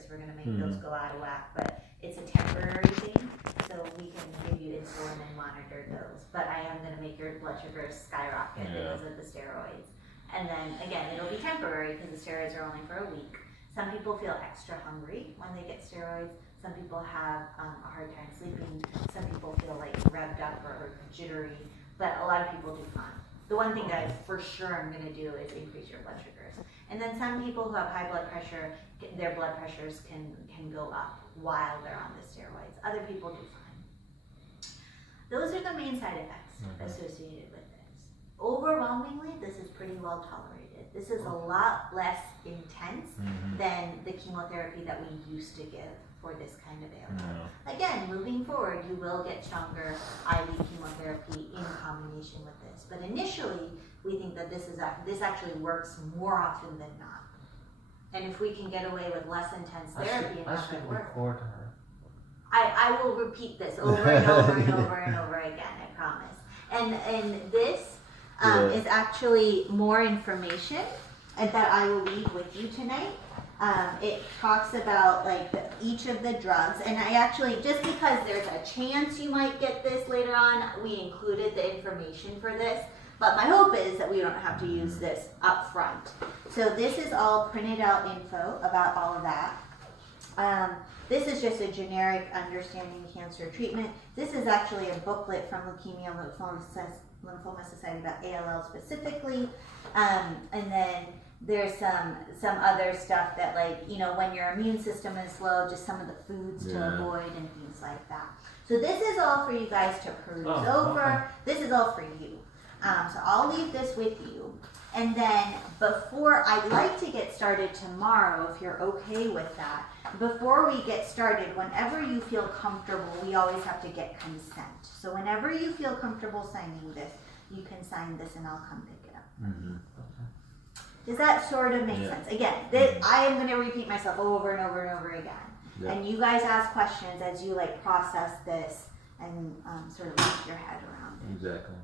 sugars. We're going to make those go out of whack, but it's a temporary thing, so we can give you insulin and monitor those. But I am going to make your blood sugars skyrocket because of the steroids. And then again, it'll be temporary because the steroids are only for a week. Some people feel extra hungry when they get steroids. Some people have a hard time sleeping. Some people feel like revved up or jittery, but a lot of people do fine. The one thing that I for sure I'm going to do is increase your blood sugars. And then some people who have high blood pressure, their blood pressures can go up while they're on the steroids. Other people do fine. Those are the main side effects associated with this. Overwhelmingly, this is pretty well tolerated. This is a lot less intense than the chemotherapy that we used to give for this kind of ailment. Again, moving forward, you will get stronger IV chemotherapy in combination with this. But initially, we think that this actually works more often than not. And if we can get away with less intense therapy and have it work. Record her. I will repeat this over and over and over and over again, I promise. And this is actually more information that I will leave with you tonight. It talks about like each of the drugs, and I actually, just because there's a chance you might get this later on, we included the information for this. But my hope is that we don't have to use this up front. So this is all printed out info about all of that. This is just a generic understanding cancer treatment. This is actually a booklet from Leukemia Lymphoma Society about ALL specifically. And then there's some other stuff that, like, you know, when your immune system is low, just some of the foods to avoid and things like that. So this is all for you guys to peruse over. This is all for you. So I'll leave this with you. And then before, I'd like to get started tomorrow, if you're okay with that. Before we get started, whenever you feel comfortable, we always have to get consent. So whenever you feel comfortable signing this, you can sign this and I'll come pick it up. Does that sort of make sense? Again, I am going to repeat myself over and over and over again. And you guys ask questions as you like process this and sort of wrap your head around it. Exactly.